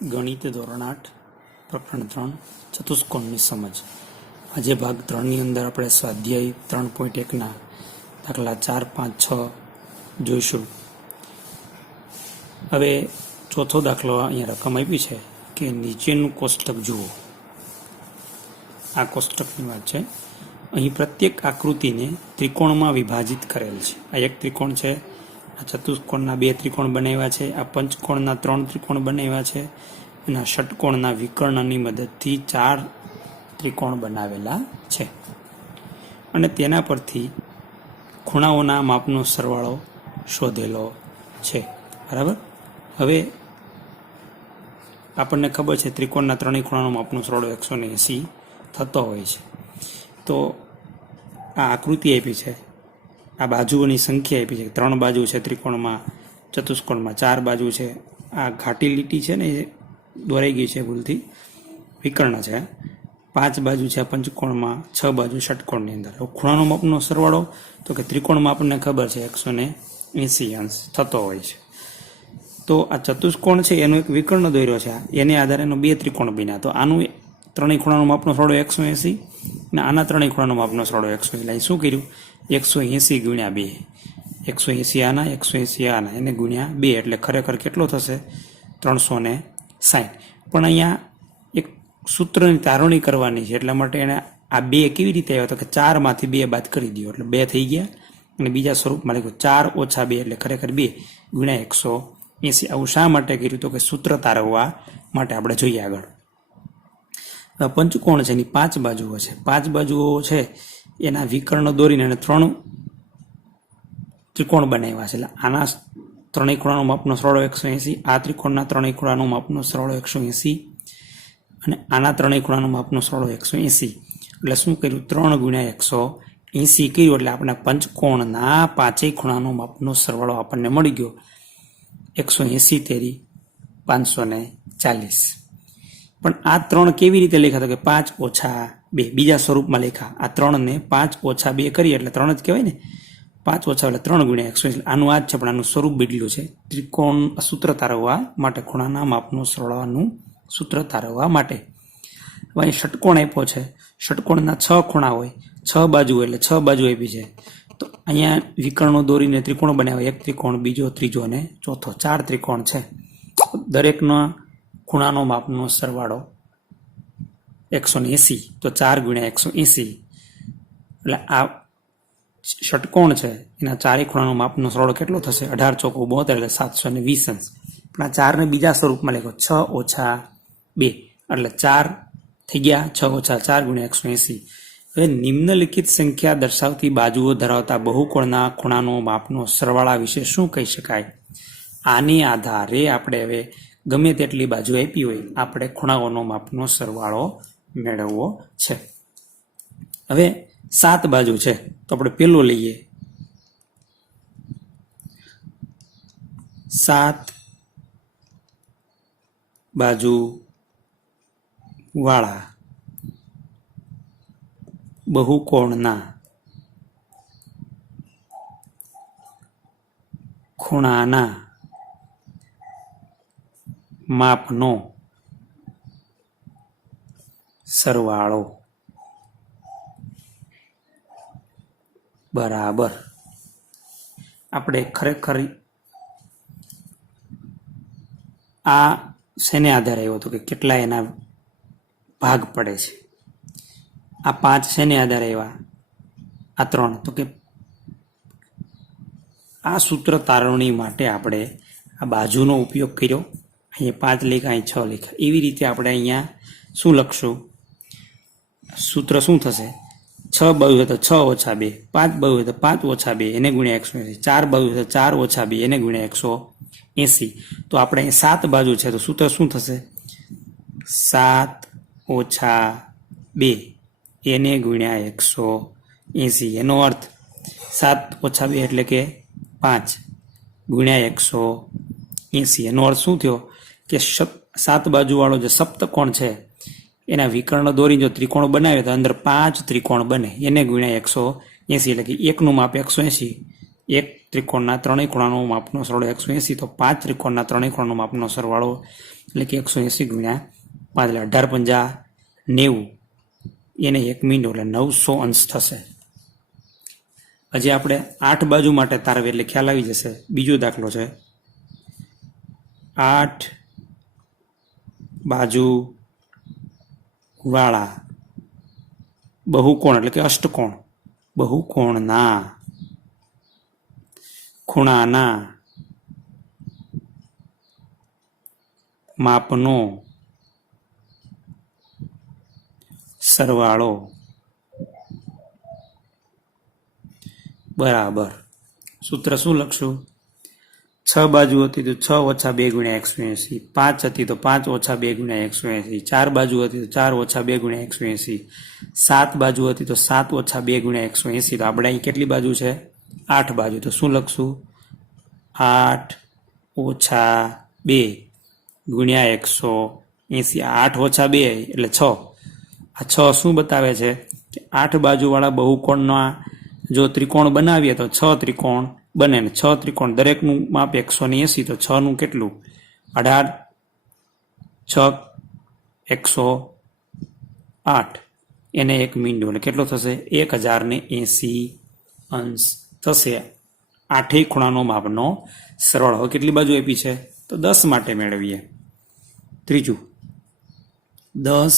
ગણિત ધોરણ 8 પ્રકરણ 3 ચતુષ્કોણની સમજ. આજે ભાગ 3ની અંદર આપણે સ્વાધ્યાય 3.1ના દાખલા 4, 5, 6 જોઈશું. હવે ચોથો દાખલો અહીંયા રકમ આપી છે કે નીચેનું કોષ્ટક જુઓ. આ કોષ્ટકની વાત છે. અહીં પ્રત્યેક આકૃતિને ત્રિકોણમાં વિભાજિત કરેલ છે. આ એક ત્રિકોણ છે, આ ચતુષ્કોણના 2 ત્રિકોણ બનાવ્યા છે, આ પંચકોણના 3 ત્રિકોણ બનાવ્યા છે, અને આ ષટકોણના વિકર્ણની મદદથી 4 ત્રિકોણ બનાવેલા છે. અને તેના પરથી ખૂણાઓના માપનો સરવાળો શોધેલો છે. બરાબર. હવે આપણને ખબર છે ત્રિકોણના 3 ખૂણાનો માપનો સરવાળો 180 થતો હોય છે. તો આ આકૃતિ આપી છે, આ બાજુઓની સંખ્યા આપી છે. 3 બાજુ છે ત્રિકોણમાં, ચતુષ્કોણમાં 4 બાજુ છે. આ ઘાટી લીટી છે ને એ દોરાઈ ગઈ છે ભૂલથી, વિકર્ણ છે. 5 બાજુ છે પંચકોણમાં, 6 બાજુ ષટકોણની અંદર. ખૂણાનો માપનો સરવાળો તો કે ત્રિકોણમાં આપણને ખબર છે 180 અંશ થતો હોય છે. તો આ ચતુષ્કોણ છે એનો એક વિકર્ણ દોર્યો છે, એને આધારે એનો 2 ત્રિકોણ બન્યા. તો આનું 3 ખૂણાનો માપનો સરવાળો 180 અને આના 3 ખૂણાનો માપનો સરવાળો 180. એટલે શું કર્યું? 180 ગુણ્યા 2, 180 આના, 180 આના, એને ગુણ્યા 2, એટલે ખરેખર કેટલો થશે? 360. પણ અહીંયા એક સૂત્રની તારવણી કરવાની છે, એટલા માટે એને આ 2 કેવી રીતે આવ્યો? તો કે 4 માંથી 2 બાદ કરી દો એટલે 2 થઈ ગયા. અને બીજા સ્વરૂપમાં લખ્યું 4 ઓછા 2 એટલે ખરેખર 2 ગુણ્યા 180. આવું શા માટે કર્યું? તો કે સૂત્ર તારવવા માટે. આપણે જોઈએ આગળ. પંચકોણ છે, એની 5 બાજુઓ છે. 5 બાજુઓ છે એના વિકર્ણ દોરીને એને 3 ત્રિકોણ બનાવ્યા છે. એટલે આના 3 ખૂણાનો માપનો સરવાળો 180, આ ત્રિકોણના 3 ખૂણાનો માપનો સરવાળો 180 અને આના 3 ખૂણાનો માપનો સરવાળો 180. એટલે શું કર્યું? 3 ગુણ્યા 180 કર્યું. એટલે આપણે પંચકોણના 5 ખૂણાનો માપનો સરવાળો આપણને મળી ગયો 180 તેરી 540. પણ આ 3 કેવી રીતે લખ્યા? તો કે 5 ઓછા 2 બીજા સ્વરૂપમાં લખ્યા. આ 3 ને 5 ઓછા 2 કરીએ એટલે 3 જ કહેવાય ને. 5 ઓછા એટલે 3 ગુણ્યા 180. આનું આ જ છે, પણ આનું સ્વરૂપ બદલ્યું છે. ત્રિકોણ સૂત્ર તારવવા માટે, ખૂણાના માપનો સરવાળાનું સૂત્ર તારવવા માટે. હવે અહીં ષટકોણ આપ્યો છે. ષટકોણના 6 ખૂણા હોય, 6 બાજુ એટલે 6 બાજુ આપી છે. તો અહીંયા વિકર્ણો દોરીને ત્રિકોણ બનાવ્યા. એક ત્રિકોણ, બીજો, ત્રીજો અને ચોથો, 4 ત્રિકોણ છે. દરેકના ખૂણાનો માપનો સરવાળો 180. તો 4 ગુણ્યા 180 એટલે આ ષટકોણ છે એના 4 ખૂણાનો માપનો સરવાળો કેટલો થશે? 18 ચોક 72 એટલે 720 અંશ. પણ આ 4 ને બીજા સ્વરૂપમાં લખો 6 ઓછા 2 એટલે 4 થઈ ગયા. 6 ઓછા 4 ગુણ્યા 180. હવે નિમ્નલિખિત સંખ્યા દર્શાવતી બાજુઓ ધરાવતા બહુકોણના ખૂણાનો માપનો સરવાળા વિશે શું કહી શકાય? આને આધારે આપણે હવે ગમે તેટલી બાજુ આપી હોય, આપણે ખૂણાઓનો માપનો સરવાળો મેળવવો છે. હવે 7 બાજુ છે તો આપણે પેલો લઈએ. 7 બાજુ વાળા બહુકોણના ખૂણાના માપનો સરવાળો બરાબર. આપણે ખરેખર આ શેને આધારે આવ્યો હતો કે કેટલા એના ભાગ પડે છે? આ 5 શેને આધારે આવ્યા? આ 3. તો કે આ સૂત્ર તારવણી માટે આપણે આ બાજુનો ઉપયોગ કર્યો. અહીંયા 5 લખ્યા, અહીં 6 લખ્યા. એવી રીતે આપણે અહીંયા શું લખશું? સૂત્ર શું થશે? 6 બાજુ હોય તો 6 ઓછા 2, 5 બાજુ હોય તો 5 ઓછા 2 એને ગુણ્યા 180, 4 બાજુ હોય તો 4 ઓછા 2 એને ગુણ્યા 180. તો આપણે અહીં 7 બાજુ છે તો સૂત્ર શું થશે? 7 ઓછા 2 એને ગુણ્યા 180. એનો અર્થ 7 ઓછા 2 એટલે કે 5 ગુણ્યા 180. એનો અર્થ શું થયો? કે 7 બાજુવાળો જે સપ્તકોણ છે એના વિકર્ણ દોરી જો ત્રિકોણ બનાવે તો અંદર 5 ત્રિકોણ બને. એને ગુણ્યા 180 એટલે કે એકનું માપ 180 એક ત્રિકોણના ત્રણેય ખૂણાનો માપનો સરવાળો 180, તો 5 ત્રિકોણના ત્રણેય ખૂણાનો માપનો સરવાળો એટલે કે 180 ગુણ્યા 5 એટલે 18 પંજા 90, એને 1 મીંડો એટલે 900 અંશ થશે. હજી આપણે 8 બાજુ માટે તારવીએ એટલે ખ્યાલ આવી જશે. બીજો દાખલો છે, 8 બાજુ વાળા બહુકોણ એટલે કે અષ્ટકોણ, બહુકોણના ખૂણાના માપનો સરવાળો બરાબર. સૂત્ર શું લખશું? 6 બાજુ હતી તો 6 ઓછા 2 ગુણ્યા 180, 5 હતી તો 5 ઓછા 2 ગુણ્યા 180, 4 બાજુ હતી તો 4 ઓછા 2 ગુણ્યા 180, 7 બાજુ હતી તો 7 ઓછા 2 ગુણ્યા 180. તો આપણે અહીં કેટલી બાજુ છે? 8 બાજુ. તો શું લખશું? 8 ઓછા 2 ગુણ્યા 180. 8 ઓછા 2 એટલે 6. આ 6 શું બતાવે છે કે 8 બાજુવાળા બહુકોણના જો ત્રિકોણ બનાવીએ તો 6 ત્રિકોણ બને ને 6 ત્રિકોણ દરેકનું માપ 180, તો 6 નું કેટલું? 18, 6 108, એને 1 મીંડો એટલે કેટલો થશે? 1080 અંશ થશે. 8 ખૂણાનો માપનો સરવાળો. હવે કેટલી બાજુ આપી છે? તો 10 માટે મેળવીએ. ત્રીજું, 10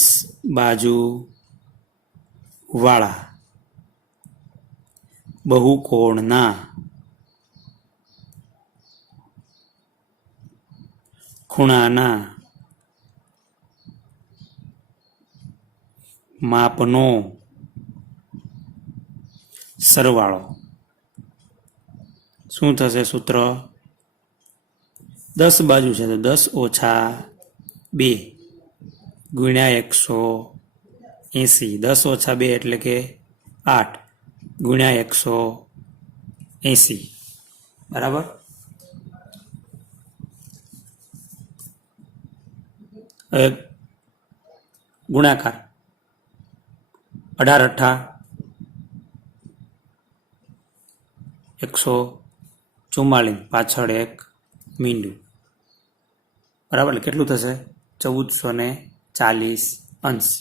બાજુ વાળા બહુકોણના ખૂણાના માપનો સરવાળો શું થશે? સૂત્ર 10 બાજુ છે તો 10 ઓછા 2 ગુણ્યા 180, 10 ઓછા 2 એટલે કે 8 ગુણ્યા 180 બરાબર. હવે ગુણાકાર 18 અઠ્ઠા 144, પાછળ 1 મીંડું બરાબર. એટલે કેટલું થશે? 1440 અંશ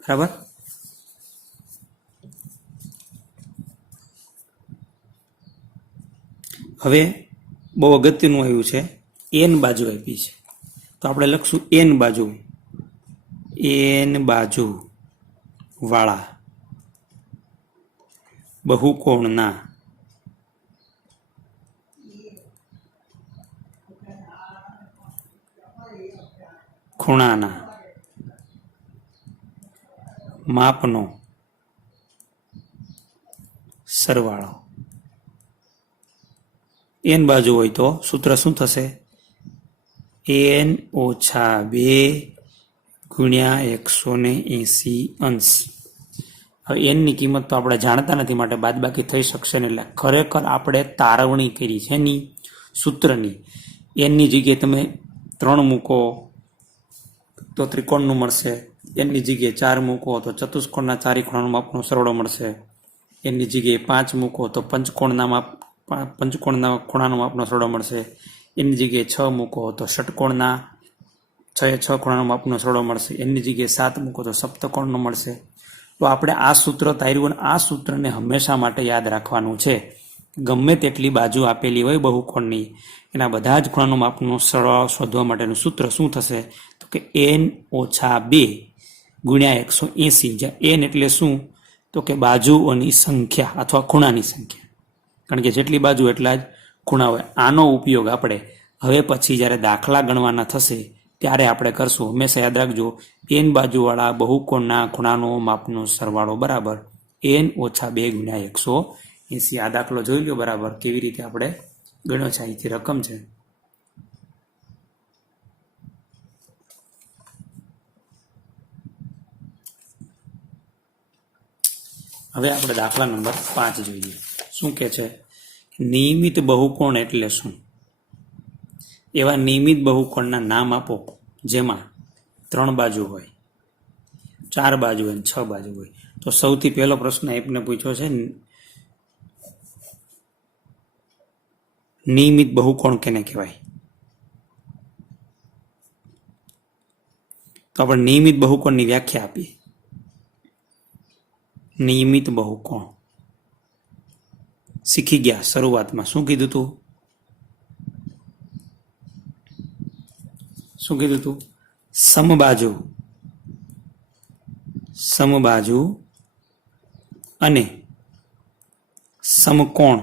બરાબર. હવે બહુ અગત્યનું આવ્યું છે, એન બાજુ આપી છે તો આપણે લખશું એન બાજુ, એન બાજુ વાળા બહુકોણના ખૂણાના માપનો સરવાળો. એન બાજુ હોય તો સૂત્ર શું થશે? એન ઓછા 2 ગુણ્યા 180 અંશ. હવે એનની કિંમત તો આપણે જાણતા નથી માટે બાદબાકી થઈ શકશે ને, એટલે ખરેખર આપણે તારવણી કરી છે એની સૂત્રની. એનની જગ્યાએ તમે 3 મૂકો તો ત્રિકોણનું મળશે, એની જગ્યાએ 4 મૂકો તો ચતુષ્કોણના 4 ખૂણાનો માપનો સરવાળો મળશે, એની જગ્યાએ 5 મૂકો તો પંચકોણના ખૂણાનો માપનો સરવાળો મળશે, એની જગ્યાએ 6 મૂકો તો ષટકોણના 6 ખૂણાનો માપનો સરવાળો મળશે, એની જગ્યાએ 7 મૂકો તો સપ્તકોણનો મળશે. તો આપણે આ સૂત્ર તાર્યું અને આ સૂત્રને હંમેશા માટે યાદ રાખવાનું છે. ગમે તેટલી બાજુ આપેલી હોય બહુકોણની, એના બધા જ ખૂણાનો માપનો સરવાળો શોધવા માટેનું સૂત્ર શું થશે? તો કે n ઓછા 2 ગુણ્યા 180. જ્યાં n એટલે શું? તો કે બાજુઓની સંખ્યા અથવા ખૂણાની સંખ્યા, કારણ કે જેટલી બાજુ એટલા જ ખૂણા હોય. આનો ઉપયોગ આપણે હવે પછી જ્યારે દાખલા ગણવાના થશે ત્યારે આપણે કરશું. હંમેશા યાદ રાખજો, n બાજુવાળા બહુકોણના ખૂણાનો માપનો સરવાળો બરાબર n ઓછા 2 ગુણ્યા 180. આ દાખલો જોઈ લો બરાબર કેવી રીતે આપણે ગણ્યો છે. અહીંથી રકમ છે. હવે આપણે દાખલા નંબર 5 જોઈએ. શું કે છે? નિયમિત બહુકોણ એટલે શું? એવા નિયમિત બહુકોણના નામ આપો જેમાં 3 બાજુ હોય, 4 બાજુ હોય, 6 બાજુ હોય. તો સૌથી પહેલો પ્રશ્ન આપને પૂછ્યો છે, નિયમિત બહુકોણ કેને કહેવાય? તો આપણે નિયમિત બહુકોણની વ્યાખ્યા આપીએ. નિયમિત બહુકોણ શીખી ગયા. શરૂઆતમાં શું કીધું તું? સમબાજુ અને સમકોણ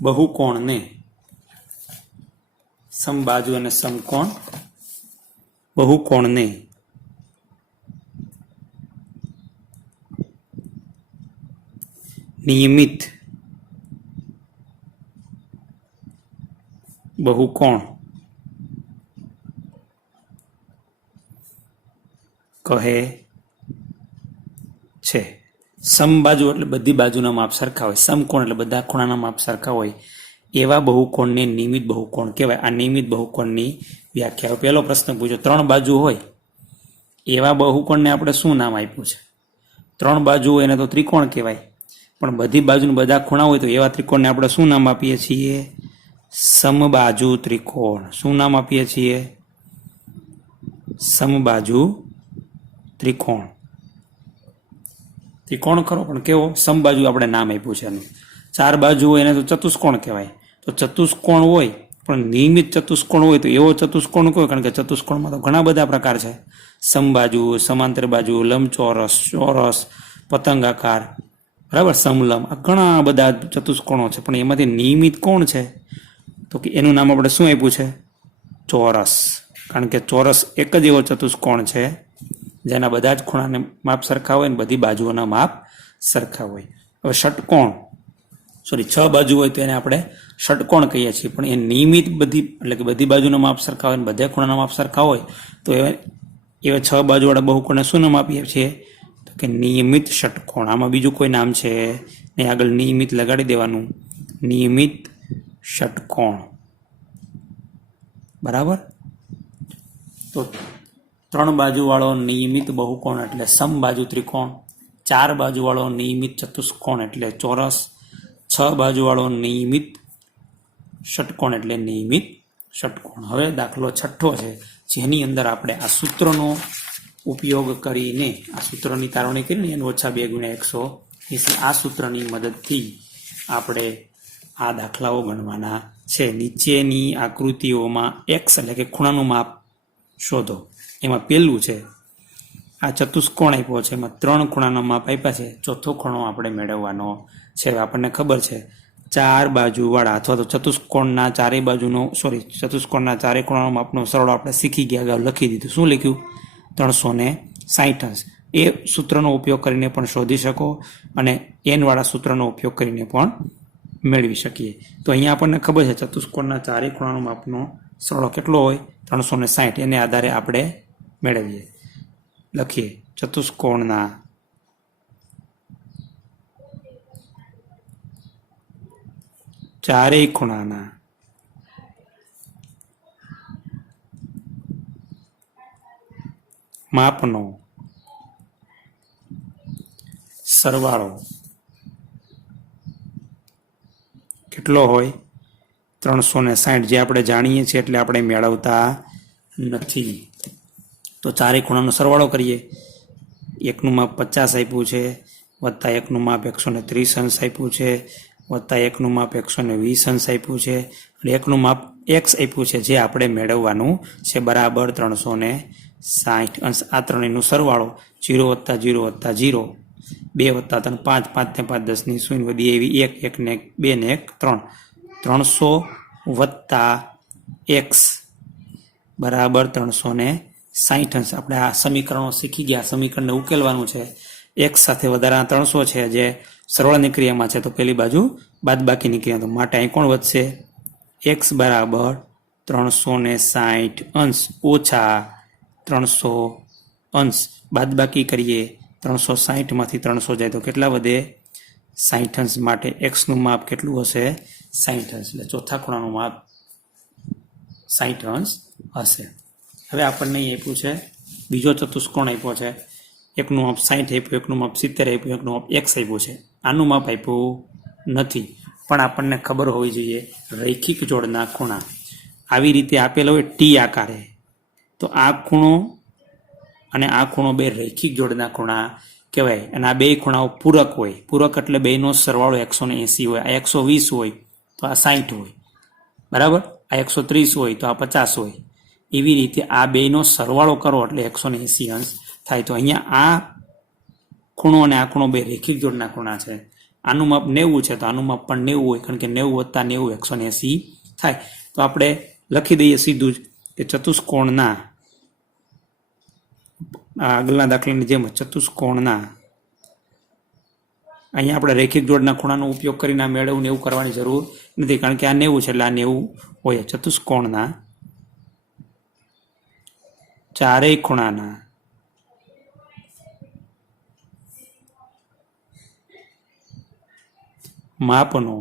બહુકોણને સમબાજુ અને સમકોણ બહુકોણને નિયમિત બહુકોણ કહે છે. સમબાજુ એટલે બધી બાજુના માપ સરખા હોય, સમકોણ એટલે બધા ખૂણાના માપ સરખા હોય, એવા બહુકોણને નિયમિત બહુકોણ કહેવાય. આ નિયમિત બહુકોણની વ્યાખ્યા. પહેલો પ્રશ્ન પૂછ્યો, 3 બાજુ હોય એવા બહુકોણને આપણે શું નામ આપ્યું છે? 3 બાજુ હોય એને તો ત્રિકોણ કહેવાય, પણ બધી બાજુને બધા ખૂણા હોય તો એવા ત્રિકોણને આપણે શું નામ આપીએ છીએ? સમબાજુ ત્રિકોણ. શું નામ આપીએ છીએ? સમબાજુ ત્રિકોણ. ત્રિકોણ ખરો, પણ કેવો? સમબાજુ આપણે નામ આપ્યું છે એનું. 4 બાજુ હોય એને તો ચતુષ્કોણ કહેવાય. તો ચતુષ્કોણ હોય પણ નિયમિત ચતુષ્કોણ હોય તો એવો ચતુષ્કોણ કયો? કારણ કે ચતુષ્કોણમાં તો ઘણા બધા પ્રકાર છે. સમબાજુ, સમાંતર બાજુ, લંબચોરસ, ચોરસ, પતંગાકાર, બરાબર, સમલંબ, આ ઘણા બધા ચતુષ્કોણો છે. પણ એમાંથી નિયમિત કોણ છે? તો કે એનું નામ આપણે શું આપ્યું છે? ચોરસ. કારણ કે ચોરસ એક જ એવો ચતુષ્કોણ છે જેના બધા જ ખૂણાને માપ સરખા હોય ને બધી બાજુઓના માપ સરખા હોય. હવે ષટકોણ, 6 બાજુ હોય તો એને આપણે ષટકોણ કહીએ છીએ, પણ એ નિયમિત બધી, એટલે કે બધી બાજુના માપ સરખા હોય ને બધા ખૂણાના માપ સરખા હોય તો એવા 6 બાજુવાળા બહુકોણને શું નામ આપીએ છીએ? તો કે નિયમિત ષટકોણ. આમાં બીજું કોઈ નામ છે ને, આગળ નિયમિત લગાડી દેવાનું, નિયમિત ષટકોણ. બરાબર. તો 3 બાજુવાળો નિયમિત બહુકોણ એટલે સમબાજુ ત્રિકોણ, 4 બાજુવાળો નિયમિત ચતુષ્કોણ એટલે ચોરસ, 6 બાજુવાળો નિયમિત ષટકોણ એટલે નિયમિત ષટકોણ. હવે દાખલો 6 છે, જેની અંદર આપણે આ સૂત્રનો ઉપયોગ કરીને, આ સૂત્રની તારવણી કરીને એનું -2 × 180, આ સૂત્રની મદદથી આપણે આ દાખલાઓ ગણવાના છે. નીચેની આકૃતિઓમાં x એટલે કે ખૂણાનું માપ શોધો. એમાં પહેલું છે આ ચતુષ્કોણ આપ્યો છે, એમાં 3 ખૂણાના માપ આપ્યા છે. ચોથો ખૂણો આપણે મેળવવાનો છે. આપણને ખબર છે 4 બાજુવાળા અથવા તો ચતુષ્કોણના ચારે બાજુનો, ચતુષ્કોણના ચારે ખૂણાનો માપનો સરવાળો આપણે શીખી ગયા, અગાઉ લખી દીધું. શું લખ્યું? 360 એ સૂત્રનો ઉપયોગ કરીને પણ શોધી શકો અને n વાળા સૂત્રનો ઉપયોગ કરીને પણ મેળવી શકીએ. તો અહીંયા આપણને ખબર છે ચતુષ્કોણના ચારે ખૂણાનો માપનો સરવાળો કેટલો હોય? 360. એને આધારે આપણે મેળવીએ. લખીએ, ચતુષ્કોણના ચારેય ખૂણાના માપનો સરવાળો કેટલો હોય? 360. જે આપણે જાણીએ છીએ એટલે આપણે મેળવતા નથી. તો ચારે ખૂણાનો સરવાળો કરીએ. 1નું માપ 50 આપ્યું છે, વત્તા 1નું માપ 130 અંશ આપ્યું છે, વત્તા 1નું માપ 120 અંશ આપ્યું છે, અને 1નું માપ x આપ્યું છે, જે આપણે મેળવવાનું છે, બરાબર 360 અંશ. આ ત્રણેયનો સરવાળો 0 + 0 + 0, 2 + 3 5, 5 ને 5 10 ની શૂન્ય, વધી એવી 1, 1 ને 1 2 ને 1 3, 300 + x બરાબર 360 અંશ. આપણે આ સમીકરણો શીખી ગયા. સમીકરણને ઉકેલવાનું છે. x સાથે વધારાના 300 છે જે સરવાળાની ક્રિયામાં છે, તો પેલી બાજુ બાદબાકીની ક્રિયા, તો માટે અહીં કોણ વધશે? x બરાબર 360 અંશ ઓછા 300 અંશ. બાદબાકી કરીએ, 360 માંથી 300 જાય તો કેટલા વધે? 60 અંશ. માટે x નું માપ કેટલું હશે? 60 અંશ. એટલે ચોથા ખૂણાનું માપ 60 અંશ હશે. હવે આપણને અહીં આપ્યું છે બીજો ચતુષ્કોણ આપ્યો છે. 1નું માપ 60 આપ્યું, 1નું માપ 70 આપ્યું, 1નું માપ x આપ્યું છે. આનું માપ આપ્યું નથી, પણ આપણને ખબર હોવી જોઈએ રૈખિક જોડના ખૂણા આવી રીતે આપેલા હોય ટી આકારે, તો આ ખૂણો અને આ ખૂણો બે રૈખિક જોડના ખૂણા કહેવાય. અને આ બે ખૂણાઓ પૂરક હોય. પૂરક એટલે બેનો સરવાળો 180 હોય. આ 120 હોય તો આ 60 હોય, બરાબર. આ 130 હોય તો આ 50 હોય. એવી રીતે આ બેનો સરવાળો કરો એટલે 180 અંશ થાય. તો અહીંયા આ ખૂણો અને આ ખૂણો બે રેખિક જોડના ખૂણા છે. આનું માપ 90 છે તો આનું માપ પણ 90 હોય, કારણ કે 90 + 90 180 થાય. તો આપણે લખી દઈએ સીધું જ કે ચતુષ્કોણના, આગળના દાખલાની જેમ ચતુષ્કોણના, અહીંયા આપણે રેખિક જોડના ખૂણાનો ઉપયોગ કરીને આ મેળવવું એવું કરવાની જરૂર નથી, કારણ કે આ 90 છે એટલે આ 90 હોય. ચતુષ્કોણના ચારેય ખૂણાના માપનો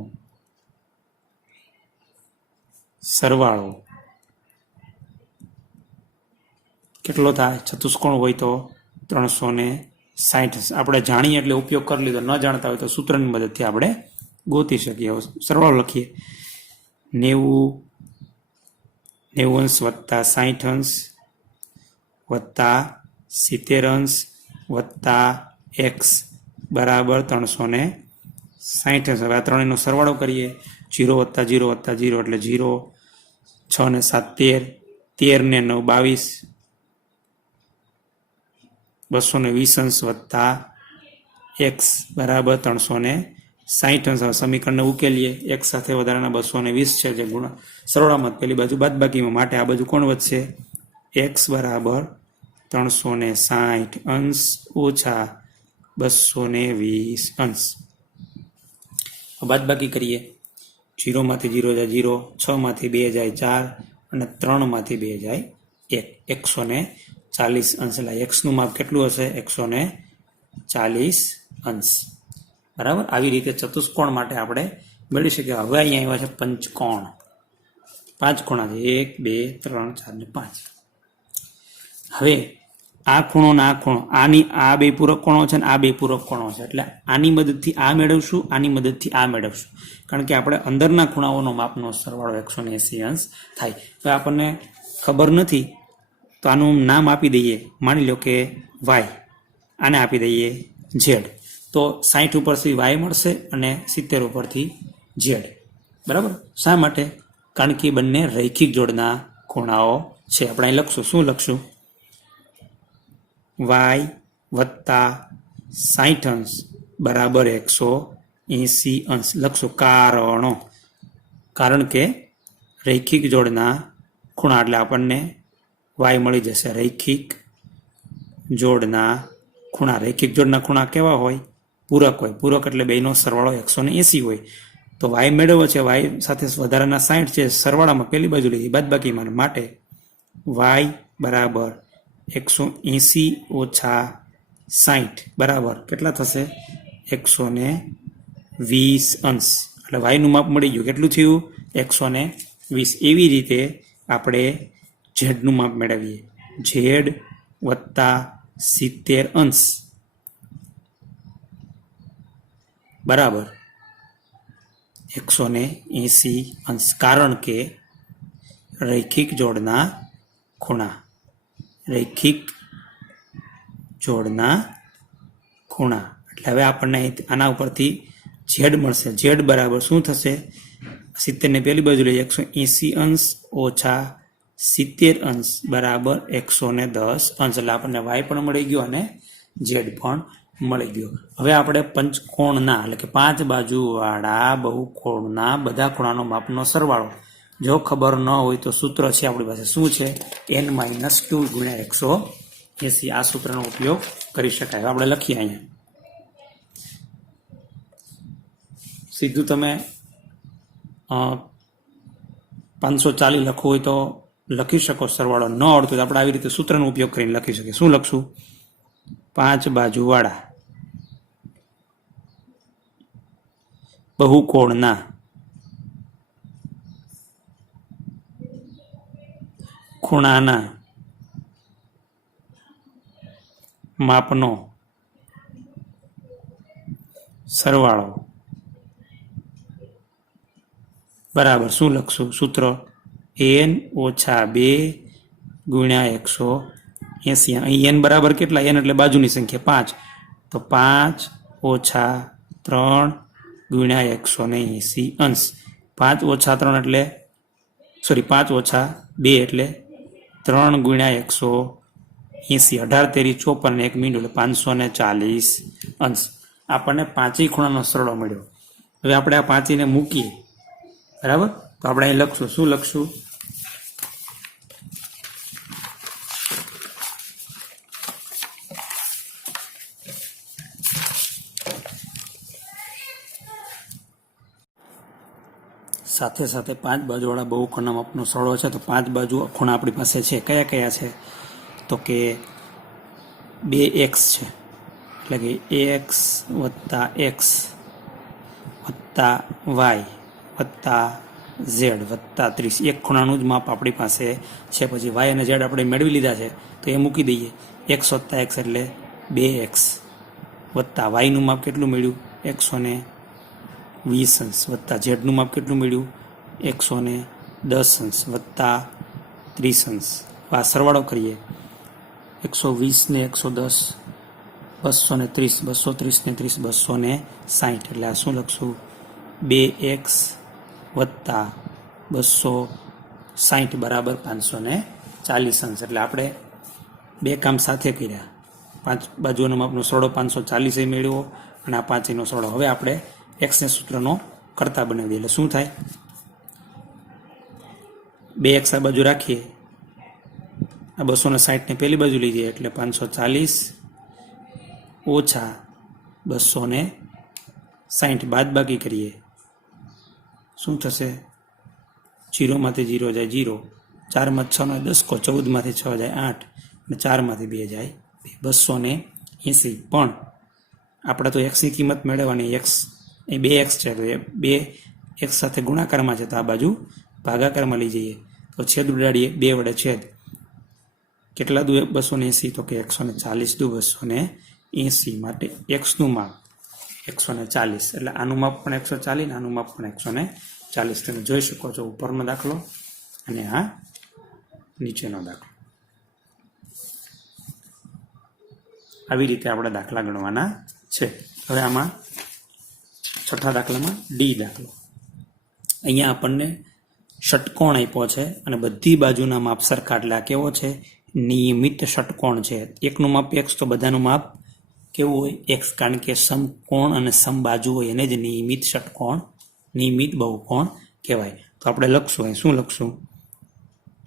સરવાળો કેટલો થાય? ચતુષ્કોણ હોય તો 360. આપણે જાણીએ એટલે ઉપયોગ કરી લીધો, ન જાણતા હોય તો સૂત્રની મદદથી આપણે ગોતી શકીએ. સરવાળો લખીએ. 90 અંશ વત્તા 60 અંશ વત્તા 70 અંશ વત્તા x બરાબર 360 અંશ. હવે આ ત્રણેયનો સરવાળો કરીએ. 0 વત્તા 0 વત્તા 0 એટલે 0, 6 ને 7 13, 13 ને 9 22, 220 અંશ વત્તા x બરાબર 360 અંશ. સમીકરણને ઉકેલીએ. x સાથે વધારાના 220 છે જે ગુણ સરવાળામાં પેલી બાજુ બાદબાકીમાં, માટે આ બાજુ કોણ વધશે? x બરાબર 360 અંશ ઓછા 220 અંશ. બાદબાકી કરીએ. 0 માંથી 0 જાય 0, 6 માંથી 2 જાય 4 અને 3 માંથી 2 જાય 1. 140 અંશ. એટલે એક્સનું માપ કેટલું હશે? 140 અંશ, બરાબર. આવી રીતે ચતુષ્કોણ માટે આપણે મેળવી શકીએ. હવે અહીંયા આવ્યા છે પંચકોણ. 5 ખૂણા છે, 1 2 3 4 ને 5. હવે આ ખૂણો ને આ ખૂણો, આ બે પૂરક કોણો છે ને આ બે પૂરક કોણો છે, એટલે આની મદદથી આ મેળવશું, આની મદદથી આ મેળવશું, કારણ કે આપણે અંદરના ખૂણાઓનો માપનો સરવાળો 180 અંશ થાય. તો આપણને ખબર નથી તો આનું નામ આપી દઈએ. માની લો કે y, આને આપી દઈએ z. તો 60 ઉપરથી y મળશે અને 70 ઉપરથી z, બરાબર. શા માટે? કારણ કે બંને રૈખિક જોડના ખૂણાઓ છે. આપણે અહીં લખશું. શું લખશું? y વત્તા 60 અંશ બરાબર 180 અંશ લખશું. કારણો, કારણ કે રૈખિક જોડના ખૂણા એટલે આપણને y મળી જશે. રૈખિક જોડના ખૂણા. રૈખિક જોડના ખૂણા કેવા હોય? પૂરક હોય. પૂરક એટલે બેનો સરવાળો 180 હોય. તો y મેળવ્યો છે, y સાથે વધારાના 60 છે, સરવાળામાં પેલી બાજુ લીધી બાદબાકીમાં, માટે y બરાબર 180 ઓછા 60 બરાબર કેટલા થશે? 120 અંશ. એટલે y નું માપ મળી ગયું. કેટલું થયું? 120. એવી રીતે આપણે z નું માપ મેળવીએ. z વત્તા 70 અંશ બરાબર 180 અંશ, કારણ કે રૈખિક જોડના ખૂણા. રૈખિક જોડના ખૂણા એટલે હવે આપણને આના ઉપરથી z મળશે. z બરાબર શું થશે? 70 ને પેલી બાજુ લઈએ. 180 અંશ ઓછા 70 અંશ બરાબર 110 અંશ. એટલે આપણને y પણ મળી ગયો અને z પણ મળી ગયો. હવે આપણે પંચકોણના એટલે કે 5 બાજુવાળા બહુકોણના બધા ખૂણાનો માપનો સરવાળો જો ખબર ન હોય તો સૂત્ર છે આપણી પાસે. શું છે? n - 2 ગુણ્યા 180. આ સૂત્રનો ઉપયોગ કરી શકાય. આપણે લખીએ અહીંયા. સીધું તમે 540 લખવું હોય તો લખી શકો. સરવાળો ન આવડતો તો આપણે આવી રીતે સૂત્રનો ઉપયોગ કરીને લખી શકીએ. શું લખશું? 5 બાજુવાળા બહુકોણના ખૂણાના માપનો સરવાળો બરાબર શું લખશું સૂત્ર n ઓછા 2 ગુણ્યા 180. અહીં n બરાબર કેટલા? n એટલે બાજુની સંખ્યા 5, તો 5 ઓછા 3 ગુણ્યા 180 અંશ. 5 ઓછા 3 એટલે 5 ઓછા 2 એટલે 3 ગુણ્યા 180. 18 તેરી 54 1 મિનિટ એટલે 540 અંશ. આપણને પાંચેય ખૂણાનો સરળો મળ્યો. હવે આપણે આ પાંચીને મૂકીએ, બરાબર? તો આપણે અહીં લખશું, શું લખશું? સાથે સાથે 5 બાજુવાળા બહુકોણના માપનો સરળો છે, તો 5 બાજુ ખૂણા આપણી પાસે છે. કયા કયા છે? તો કે 2x છે, એટલે કે x વત્તા x વત્તા y વત્તા z વત્તા 30. એક ખૂણાનું જ માપ આપણી પાસે છે. પછી y અને z આપણે મેળવી લીધા છે, તો એ મૂકી દઈએ. x વત્તા x એટલે 2x વત્તા yનું માપ કેટલું મળ્યું? 120 અંશ વત્તા ઝેડનું માપ કેટલું મળ્યું? 110 અંશ વત્તા 30 અંશ. આ સરવાળો કરીએ. 120 ને 110 230, 230 ને 30 260. એટલે આ શું લખશું? 2x વત્તા 260 બરાબર 540 અંશ. એટલે આપણે બે કામ સાથે કર્યા. 5 બાજુનો માપનો સરળો 540 મેળવ્યો અને આ પાંચનો સરળો. હવે આપણે એક્સને સૂત્રનો કરતા બનાવી દઈએ. એટલે શું થાય? 2x આ બાજુ રાખીએ, આ 260 ને પેલી બાજુ લઈ જઈએ એટલે 540 ઓછા 260 બાદ બાકી કરીએ. શું થશે? 0 માંથી 0 જાય 0, 4 માં 6 નો 10 કો, 14 માંથી 6 જાય 8 અને 4 માંથી 2 જાય 280. પણ આપણે તો x ની કિંમત મેળવવાની. x એ 2x છે, તો એ 2x સાથે ગુણાકારમાં છે, તો આ બાજુ ભાગાકારમાં લઈ જઈએ. તો છેદ ઉડાડીએ, 2 વડે છેદ. કેટલા દુ 280? તો કે 140 દુ 280. માટે એક્સનું માપ 140. એટલે આનું માપ પણ 140 ને આનું માપ પણ 140. તમે જોઈ શકો છો ઉપરનો દાખલો અને આ નીચેનો દાખલો. આવી રીતે આપણે દાખલા ગણવાના છે. હવે આમાં છઠ્ઠા દાખલામાં ડી દાખલો. અહીંયા આપણને ષટકોણ આપ્યો છે અને બધી બાજુના માપ સરખા. એટલે આ કેવો છે? નિયમિત ષટકોણ છે. એકનું માપ x, તો બધાનું માપ કેવું હોય? x, કારણ કે સમકોણ અને સમબાજુ હોય એને જ નિયમિત ષટકોણ, નિયમિત બહુકોણ કહેવાય. તો આપણે લખશું, અહીં શું લખશું?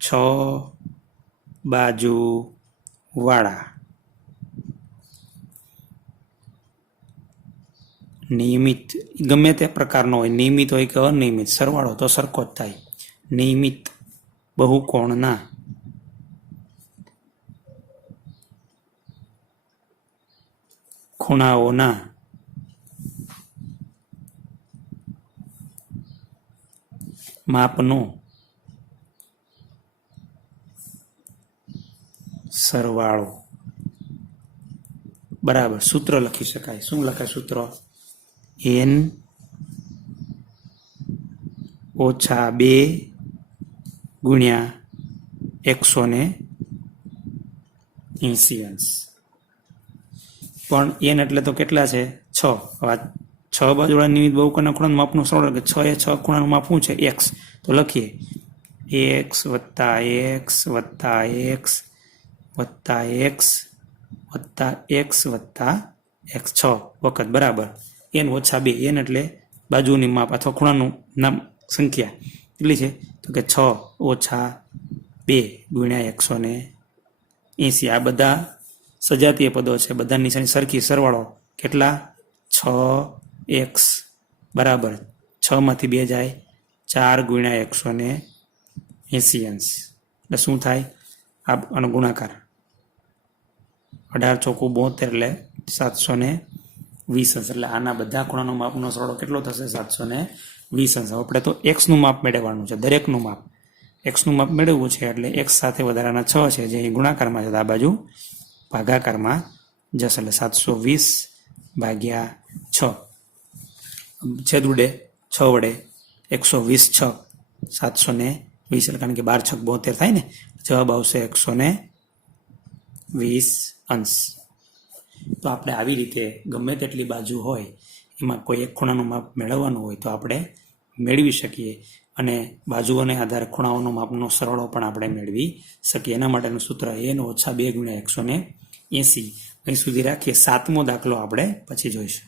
6 બાજુ વાળા નિયમિત, ગમે તે પ્રકારનો હોય, નિયમિત હોય કે અનિયમિત, સરવાળો તો સરખો જ થાય. નિયમિત બહુકોણના ખૂણાઓના માપનો સરવાળો બરાબર. સૂત્ર લખી શકાય. શું લખાય સૂત્ર? n ઓછા 2 ગુણ્યા 180 અંશ. પણ n એટલે તો કેટલા છે? 6. હવે 6 બાજુવાળા નિયમિત બહુકોણના ખૂણાનું માપનું સરવાળો, કે 6 એ 6 ખૂણાનું માપ શું છે? x. તો લખીએ x વત્તા x વત્તા x વત્તા x વત્તા x વત્તા x 6 વખત બરાબર n ઓછા 2. n એટલે બાજુની માપ અથવા ખૂણાનું નામ સંખ્યા કેટલી છે? તો કે 6 ઓછા 2 ગુણ્યા 180. આ બધા સજાતીય પદો છે, બધા નિશાની સરખી. સરવાળો કેટલા? 6x બરાબર 6 માંથી 2 જાય 4 ગુણ્યા 180 અંશ. એટલે શું થાય? આનો ગુણાકાર 18 ચોખ્ખું 72 એટલે 720 અંશ. એટલે આના બધા ખૂણાનો માપનો સરવાળો કેટલો થશે? 720 અંશ. આપણે તો એક્સનું માપ મેળવવાનું છે, દરેકનું માપ. એક્સનું માપ મેળવવું છે એટલે એક્સ સાથે વધારાના 6 છે, જે અહીં ગુણાકારમાં છે, આ બાજુ ભાગાકારમાં જશે. એટલે 720 ભાગ્યા 6. છેદ ઉડે 6 વડે 120 છ 720, કારણ કે 12 છક 72 થાય ને, જવાબ આવશે 120 અંશ. તો આપણે આવી રીતે ગમે તેટલી બાજુ હોય એમાં કોઈ એક ખૂણાનું માપ મેળવવાનું હોય તો આપણે મેળવી શકીએ, અને બાજુઓને આધારે ખૂણાઓનો માપનો સરવાળો પણ આપણે મેળવી શકીએ. એના માટેનું સૂત્ર n - 2 × 180. અહીં સુધી રાખીએ. 7મો દાખલો આપણે પછી જોઈશું.